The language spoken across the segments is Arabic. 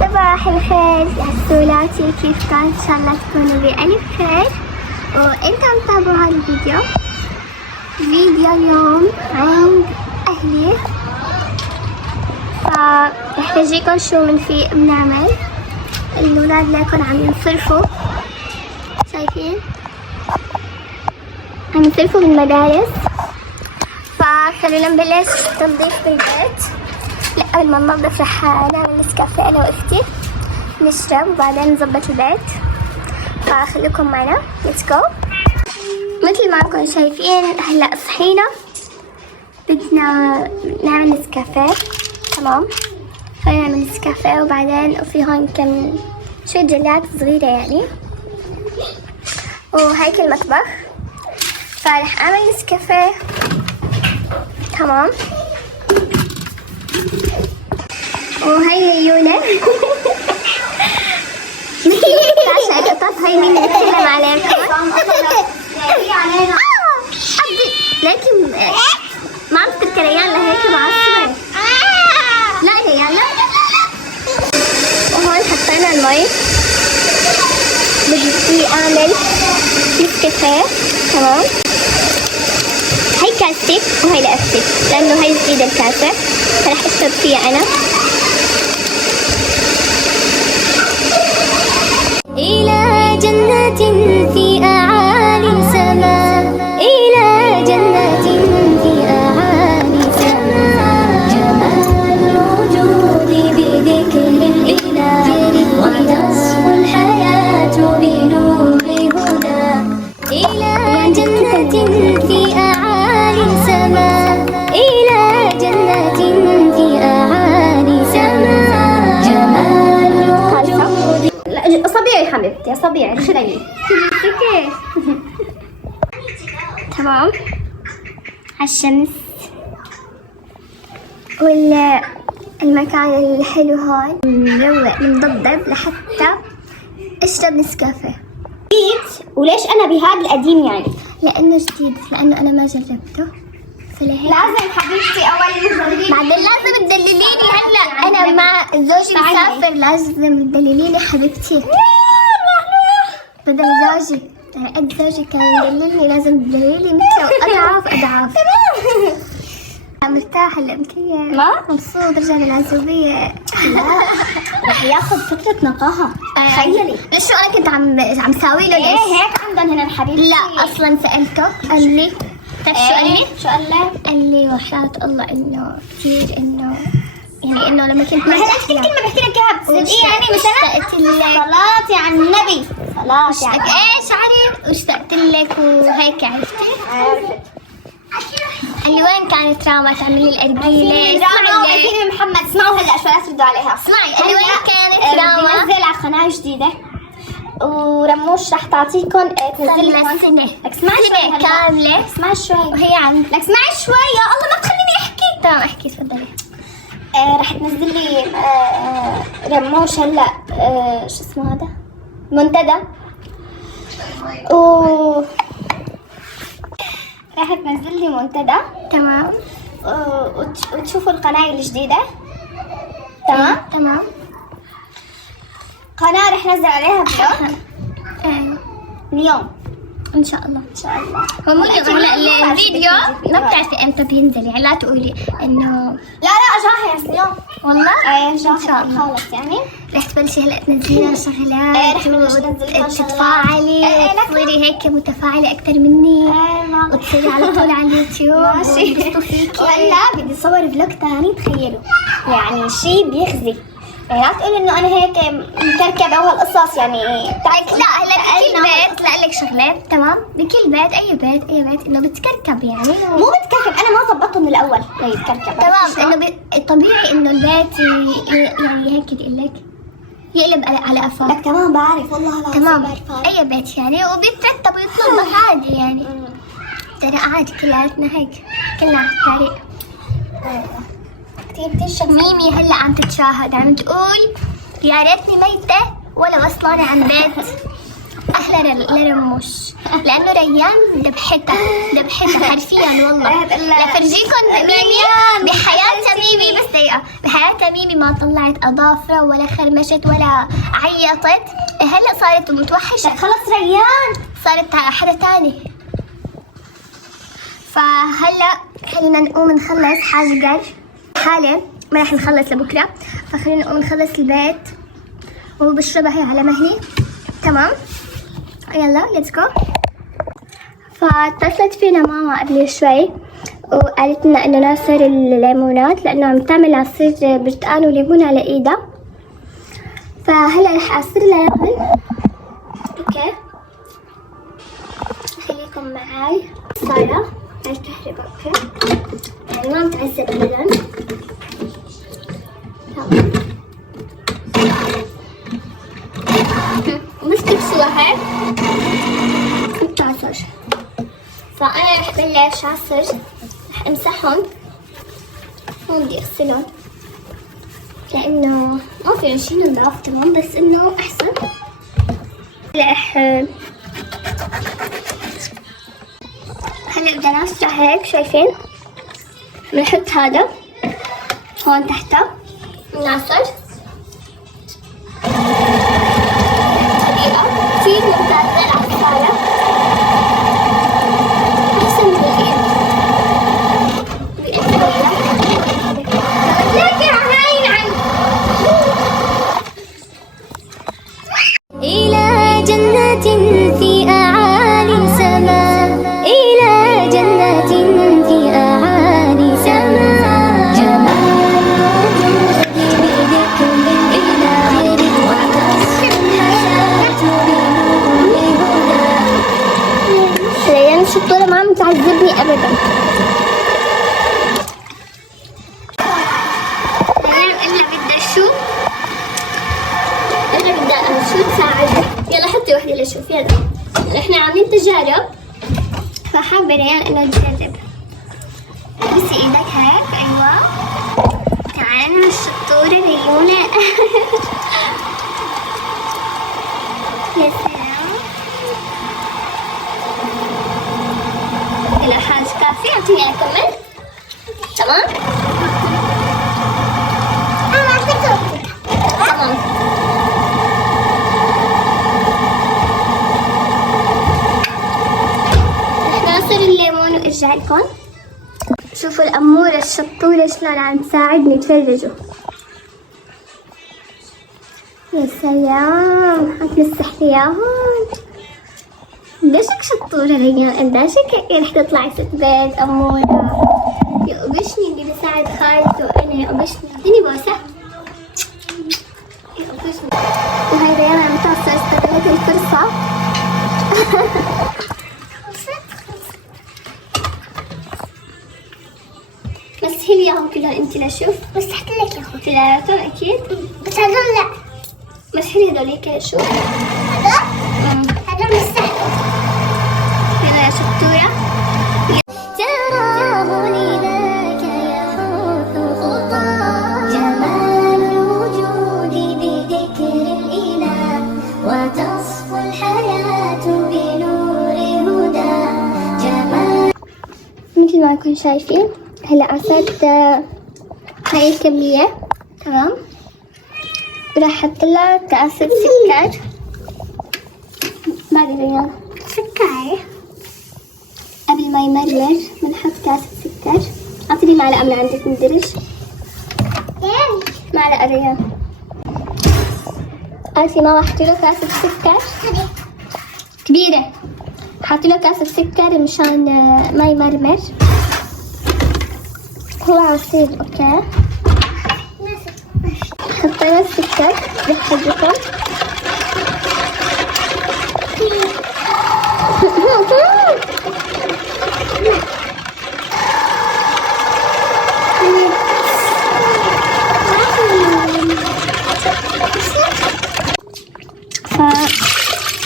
صباح الخير يا سولاتي، كيفكم؟ ان شاء الله تكونوا بألف خير وانتم تتابعوا هذا الفيديو. اليوم عند اهلي، فرح نجيكم شو من في بنعمل. الولاد ليكن عم ينصرفوا، شايفين عم ينصرفوا بالمدارس، فخلونا نبلش تنظيف بالبيت. لا قبل ما ننظف رح نعمل نسكافيه انا واختي نشرب وبعدين نظبط البيت، فخليكم معنا. ليتس جو. مثل ما انكم شايفين هلا صحينا بدنا نعمل نسكافيه. تمام، خلينا نعمل نسكافيه وبعدين وفي هون كم شوية جلات صغيرة يعني، وهيك المطبخ. فرح اعمل نسكافيه. تمام، وهي يونا عشان قطط هاي مين نتكلم عليها. لكن ما عم تذكر ريان لهيك معصبة. لا ريان لا. وهون حطينا المي، بدي اعمل نسكافيه. تمام، هي كاستي وهي لاستي لانه هي جديدة الكاسة، فرح اشرب فيها انا. إلى جنة في أعالي السماء، إلى جنة في أعالي السماء، جمال الوجود بذكر الإله، وتصف الحياة بنور هدى. إلى جنة في أعالي السماء، إلى جنة في أعالي السماء، جمال الوجود. صبيعي حبيبتي، صبيعي شلي. تمام، عالشمس والمكان الحلو هون مروق مضبب لحتى اشرب نسكافيه. وليش انا بهذا القديم يعني؟ لانه جديد، لانه انا ما جربته، فلهيك لازم حبيبتي اول تجربي. بعدين لازم تدلليني. هلا انا مع زوجي مسافر، لازم تدلليني حبيبتي. بدل زوجي قد زوجي كان يدللني، لازم تدلليني مثله اضعاف. مرتاح هلا مكيف، مبسوط، رجع للعزوبية. لا رح ياخذ فترة نقاهة. تخيلي شو انا كنت عم ساوي له. ايه هيك عندهم هنا الحبيب. لا اصلا سألته قال لي شو قال لي؟ شو قال لك؟ قال لي وحياة الله انه كثير انه يعني انه لما كنت ما هلا كل كلمة بحكي لك اياها بتصدقي يعني مثلا صلاتي على النبي، صلاتي على ايش عارف واشتقت لك وهيك عرفتي. اللي وين كانت راما تعمل لي الارجيله؟ اسمعي محمد، اسمعوا هلا شو ردوا عليها. اسمعي، اللي وين كانت راما؟ بدي انزل على قناة جديدة ورموش رح تعطيكم تنزل لكم سنة اسمعي شوي كاملة. اسمعي شوي وهي عم لك اسمعي شوي يا الله ما تخليني احكي. تمام احكي تفضلي. رح تنزل لي رموش هلا شو اسمه هذا منتدى، و رح تنزل لي منتدى. تمام، وتشوفوا القناة الجديدة. تمام. قناة رح نزل عليها فلوج اليوم ان شاء الله. ان شاء الله. هو مو هلا الفيديو ما بتعرفي امتى بينزل، يعني لا تقولي انه لا جاهز اليوم والله. ايه جاهز ان شاء الله خلص يعني. رح تبلشي هلا تنزلي شغلات، رح ننزل تتفاعلي، تصيري هيك متفاعلة أكثر مني، وتصيري على طول على اليوتيوب وينبسطوا فيكي. وهلا بدي أصور فلوج ثاني، تخيلوا يعني شيء بيخزي. يعني لا تقولي إنه أنا هيك مكركبة وهالقصص يعني. لا هلا بكل بيت لا لك شغلات. تمام، بكل بيت أي بيت إنه بتكركب يعني. مو بتكركب، أنا ما ضبطته من الأول ليتكركب. تمام، إنه طبيعي إنه البيت يعني هيك يقول لك يقلب على قفا. لك تمام بعرف والله العظيم. تمام، بعرف أي بيت يعني وبيترتب ويتنظف عادي يعني. ترى عادي كلياتنا هيك، كلنا على الطريق. كثير ميمي هلا عم تتشاهد، عم تقول يا ريتني ميتة ولا وصلاني عن بيت أحلى لرموش، لأنه ريان ذبحتها حرفيا والله. لفرجيكم ميمي بحياتها، ميمي بس دقيقة، بحياتها ميمي ما طلعت أظافرها ولا خرمشت ولا عيطت. هلا صارت متوحشة، خلص ريان صارت حدا تاني. فهلا خلينا نقوم نخلص حاجة حالة، ما رح نخلص لبكرة، فخلينا نقوم نخلص البيت وبشربها هي على مهلي. تمام يلا ليتس جو. فاتصلت فينا ماما قبل شوي وقالت لنا انه ناصر الليمونات لانه عم تعمل عصير برتقال وليمون على ايدها، فهلا رح اعصر لها. اوكي خليكم معاي. سارة الكهرباء اوكي، يعني ما متعذب ابدا. بس تكسوها هيك بتعصر. فأنا رح بلش عصر، رح امسحهم، هون بدي اغسلهم لأنه ما في شي نضاف تمام، بس إنه أحسن. هلا بدي نعصر هيك، شايفين؟ بنحط هذا هون تحته نعصر. كثير ممتازة العصارة، أحسن من الإيد. لكن عين عن إلى جنة في أعالي سماء، إلى جنة في أعالي سماء، جمال بذكر الإله وتصف الحياة بنور هدى. ريان الشطورة ما عم تعذبني أبدا. ريان أنا بدي أشوف، أنا بدي أشوف تساعد. يلا حطي وحدة لأشوف. يلا نحن عاملين تجارب، فحابة ريان إنه تجرب. بسي إيدك هيك، أيوة. تعالي الشطورة ريونة. يا سلام. إلى حاجة كافية، أعطيني أكمل. تمام؟ تمام. رح نعصر الليمون وارجع لكم. شوفوا الأمورة الشطورة شلون عم تساعدني. تفرجوا يا سلام، حتمسح لي هون. قديشك شطورة ريان، قديشك رح تطلعي ست بيت أمورة. يقبشني اللي بساعد خالته وأنا، يقبشني. اديني بوسة. يقبشني. وهي ريان عم تعصر، استغلت الفرصة. بس هي اياهم كلهم انت لشوف. بس تحت لك يا اخوتي كلياتهم اكيد، بس هدول لا. مسحي هدوليك شوف. هدول مسحهم. يلا يا شطورة. تراه لذاك يحوث خطاه، جمال الوجود بذكر الإله وتصفو الحياة بنور هدى. جمال مثل ما نكون شايفين. هلا عصرت هاي الكمية تمام، وراح احط لها كاسة سكر. ما ادري ريان سكر قبل ما يمرمر بنحط كاسة سكر. اعطيني معلقة من عندك من الدرج. معلقة ريان. قاسي ماما حطي له كاسة سكر كبيرة، حطي له كاسة سكر مشان ما يمرمر. هو عصير اوكي. حطينا السكر بحجكم.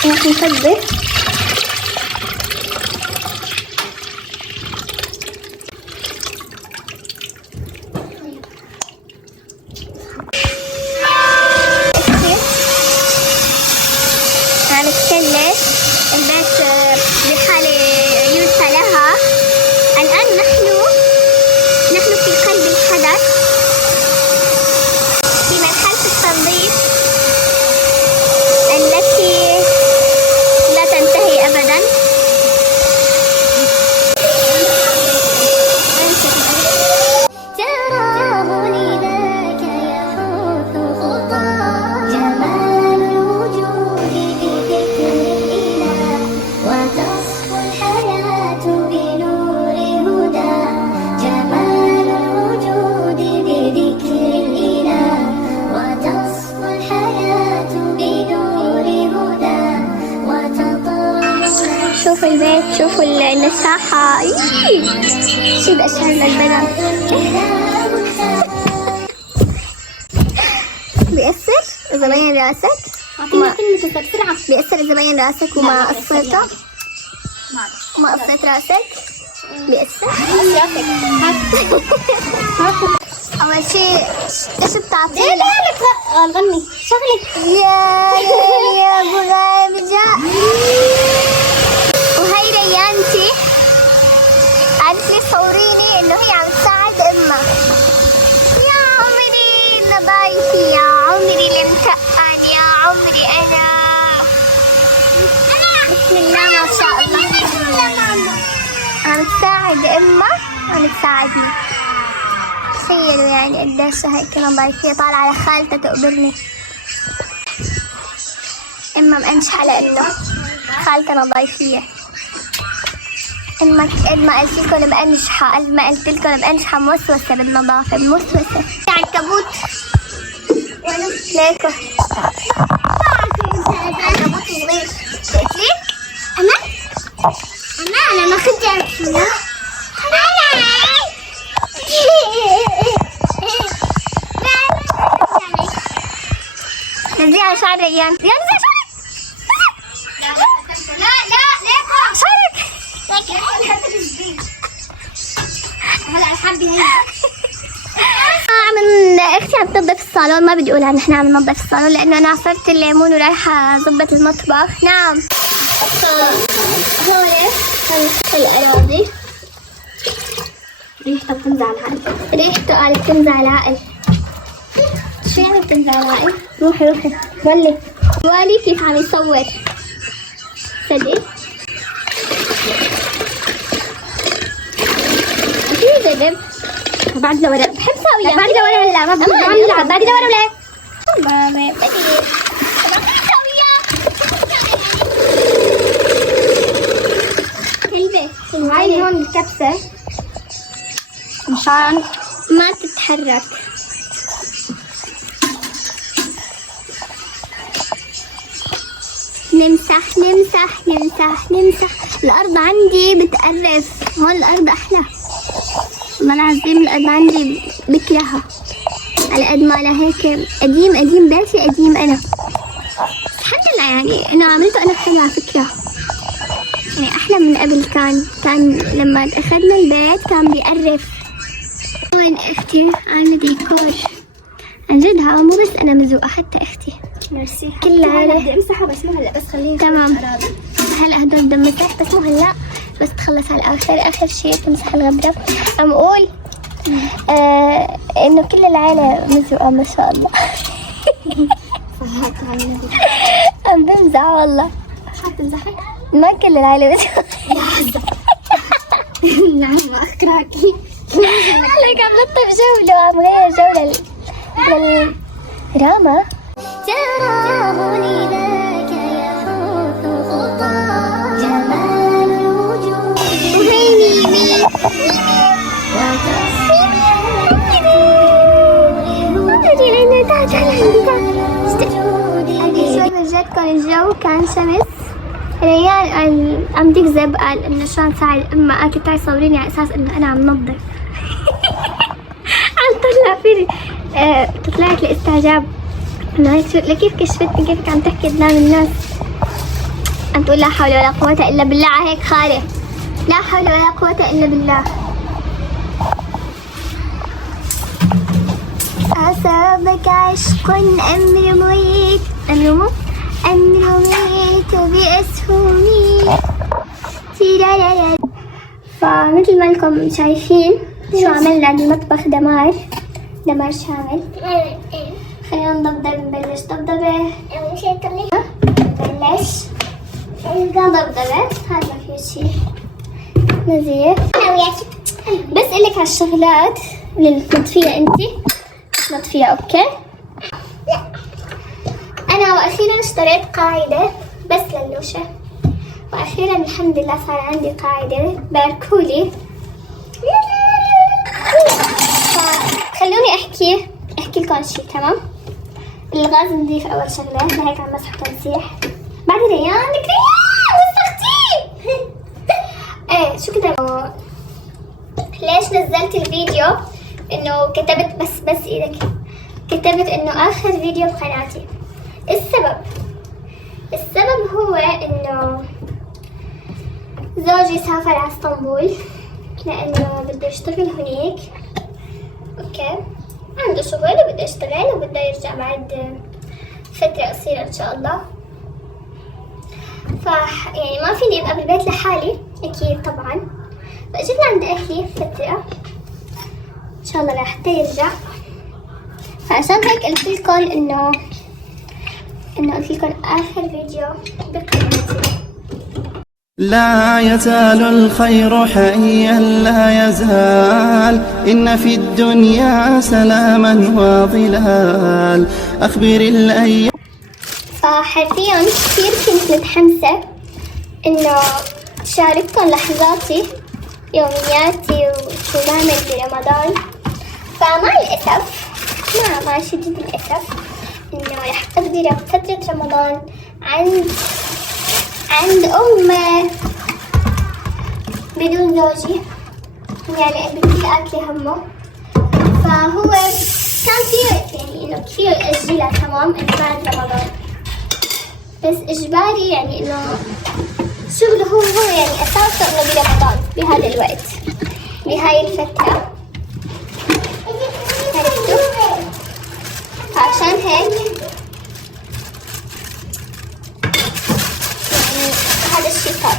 راح نطبق. هنتكلم البيت. شوفوا المساحة شو بدي أشعر للبنات. بيأثر إذا بين راسك؟ أعطيني كلمة بسرعة. بيأثر إذا بين راسك وما قصيته؟ ما قصيت راسك؟ بيأثر؟ أول شيء إيش بتعطي؟ لا غني شغلي. يا أبو غامجة. وهي ريانتي قالت لي صوريني إنه هي عم تساعد أمها. يا عمري نضايفي، يا عمري المتقن، يا عمري أنا. بسم الله ما شاء الله. عم تساعد أمها عم تساعدني. تخيلوا يعني قديش هيك نضايفية طالعة على خالتها تقبرني. إما مأنشحة لأنه خالتها نضايفية. إما قد ما قلت لكم مأنشحة، قد ما قلت لكم مأنشحة موسوسة بالنظافة، موسوسة. عنكبوت ليكو عنكبوت صغير. قلت لي أنا ما كنت أعرف. نزلي على شعر ريان. ريان نزلي على شعرك. لا ليكو شعرك. هلا حبي هي. اختي عم تنظف الصالون. ما بدي اقولها نحن عم ننظف الصالون لانه انا عصرت الليمون ورايحه اظبط المطبخ. نعم. هون الاراضي ريحته بتنزع العقل. ريحته قال بتنزع العقل. شو يعني بتنزع العقل؟ روحي ولي كيف عم يصور. صدق كيف جرب. بعد لورا بحب سويها. بعد لورا هلا ما بدي عم نلعب. بعد لورا ولا مامي هاي هون الكبسة مشان ما تتحرك. نمسح. الأرض عندي بتقرف. هون الأرض أحلى والله العظيم. الأرض عندي بكرهها على قد ما لها هيك قديم بيتي قديم. أنا الحمد لله يعني أنا عملته أنا حلو على فكرة. يعني أحلى من قبل. كان لما أخذنا البيت كان بيقرف. وين أختي عاملة ديكور عن جد. مو بس أنا مزوقة حتى أختي. ميرسي. كلها هلا بدي امسحها بس مو هلا. بس خليها تمام. هلا هدول بدي امسح بس مو هلا. بس تخلص على آخر شيء تمسح الغبرة. عم أقول إنه كل العائلة مزوقة ما شاء الله. عم بمزح والله. حتمزحي؟ ما كل العائلة مزوقة. نعم ما أكرهك. لك عم نطب جولة وعم غير جولة للدراما. تراه لذاك يفوت خطى جمال الوجود. وهي ميمي جاتكم الجو كان شمس. ريان عم تكذب قال انه شو عم تساعد امها. قالت تعي صوريني على اساس انه انا عم نظف. عم تطلع فيني. طلعت لاستعجاب. لكيف كشفتني كيفك عم تحكي قدام الناس. عم تقول لا حول ولا قوة الا بالله. على هيك خالي لا حول ولا قوة الا بالله. أصابك عشق أمر ميت. أمر ميت بأسهمي. فمثل ما لكم شايفين شو عملنا بالمطبخ. دمار شامل. خلينا نبلش ضبضبة. نبلش ضبضبة. هذا فيه شيء نزيف. بس قلك هالشغلات اللي تنظفيها انتي تنظفيها. اوكي. انا واخيرا اشتريت قاعدة بس للوشة. واخيرا الحمد لله صار عندي قاعدة. باركولي. خلوني احكي لكم شيء. تمام. الغاز نضيف اول شغلة. لهيك عم مسح تمسيح. بعد ريان لك ريان وسختي. ايه شو كتب؟ ليش نزلت الفيديو؟ انه كتبت بس ايدك، كتبت انه اخر فيديو بقناتي. السبب هو انه زوجي سافر على اسطنبول لانه بده يشتغل هناك. اوكي، عنده شغل وبده يشتغل وبده يرجع بعد فترة قصيرة ان شاء الله. يعني ما فيني ابقى بالبيت لحالي اكيد طبعا، فاجيت لعند اهلي فترة ان شاء الله لحتى يرجع. فعشان هيك قلت لكم انه قلت لكم اخر فيديو بقناتي. لا يزال الخير حيا لا يزال، إن في الدنيا سلاما وظلال، أخبر الأيام. فحرفيا كثير كنت متحمسة إنه شارككم لحظاتي يومياتي وشو بعمل برمضان. فمع الأسف مع شديد الأسف إنه رح أقضي فترة رمضان عند أمي بدون زوجي، يعني بدي أكلي همه. فهو كان في وقت يعني إنه كثير أجلها تمام بعد رمضان، بس إجباري يعني إنه شغله هو يعني أساسا إنه برمضان بهذا الوقت بهاي الفترة، عرفتوا؟ فعشان هيك يعني هذا الشي صار.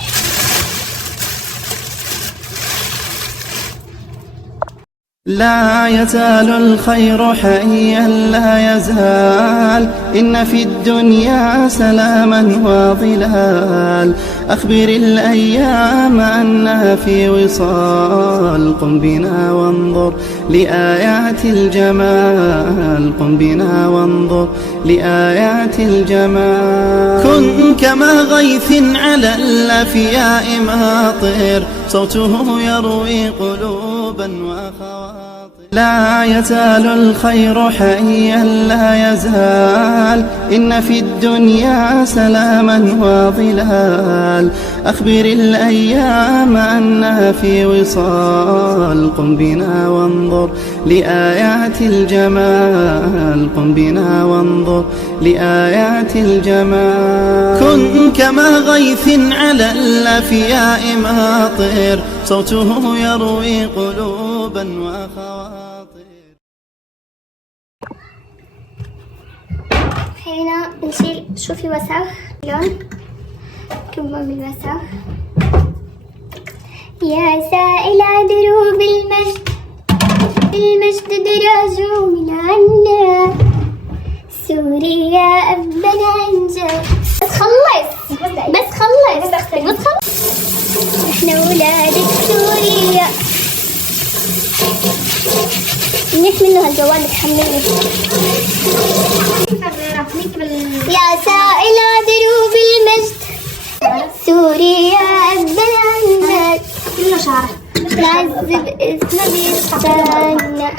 لا يزال الخير حيا لا يزال، إن في الدنيا سلاما وظلال، أخبر الأيام أنها في وصال، قم بنا وانظر لآيات الجمال، قم بنا وانظر لآيات الجمال. كن كما غيث على الأفياء ماطر، صوته يروي قلوبا وخواطر. لا يزال الخير حيا لا يزال، إن في الدنيا سلاما وظلال، أخبر الأيام أنها في وصال، قم بنا وانظر لآيات الجمال، قم بنا وانظر لآيات الجمال. كن كما غيث على الأفياء ماطر، صوته يروي قلوبا وخواطر. خلينا نشيل شو في وسخ لون كمام الوسخ. يا سائل دروب المجد، المجد دراج من عنا، سوريا أبنا انجا. بس خلص احنا ولادك سوريا. منيح منه هالجوال متحملني. يا سائل دروب المجد، سوريا أبنا كله شعره نعذب اسمه بيستنى،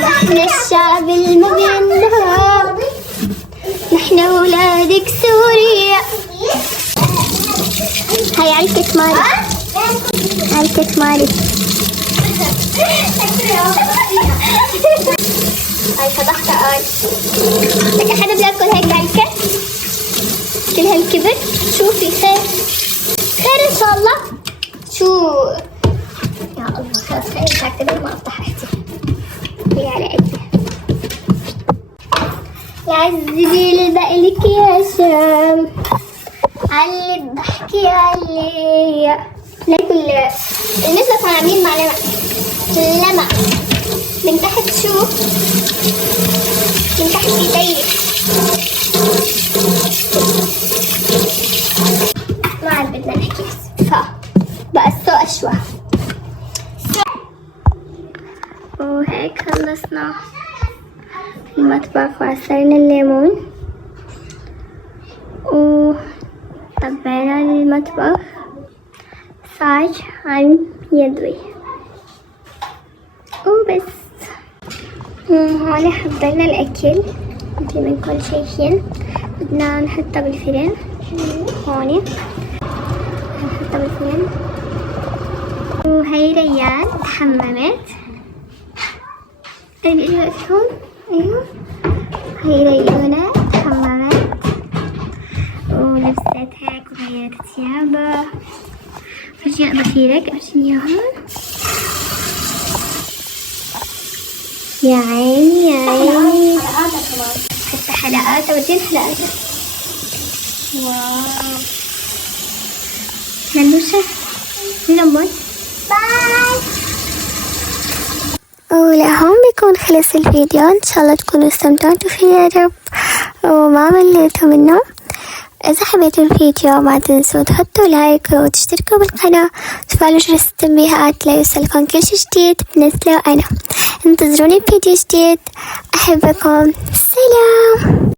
نحن الشعب المبينها، نحن ولادك سوريا. هاي علكة مالي، علكة مالي. هاي فضحتها. لك أحد بياكل هيك علكة؟ كل هالكبر؟ شوفي خير إن شاء الله. شو يا الله، خلاص خليني هكذا ما أفتح أحكي هي على قدي. يا عزيزي البقلك يا شام، علي الضحكي علي. ناكل النسبة كانوا عاملين مع لمع من تحت. شوف من تحت ايدي ما عاد بدنا نحكي، بقى السوق أشوى. وهيك خلصنا المطبخ وعصرنا الليمون وطبينا المطبخ، صار عم يدوي وبس. هون حضرنا الأكل مثل ما انكم شايفين. بدنا نحطه بالفرن، هون نحطه بالفرن وهي ريان تحممت. أيوة هون. أيوه هي ريونة تحممت ولبست هيك وغيرت ثيابها. أشياء ضفيرك أرسميها هون. يا عيني يا عيني. حتى حلقات ورجين حلقاتها. واو ملوشة. من أمي باي. ولهون بيكون خلص الفيديو. إن شاء الله تكونوا استمتعتوا فيه يا رب وما مليتوا منه. إذا حبيتوا الفيديو ما تنسوا تحطوا لايك وتشتركوا بالقناة وتفعلوا جرس التنبيهات ليوصلكم كل شي جديد بنزله أنا. انتظروني بفيديو جديد. أحبكم. سلام.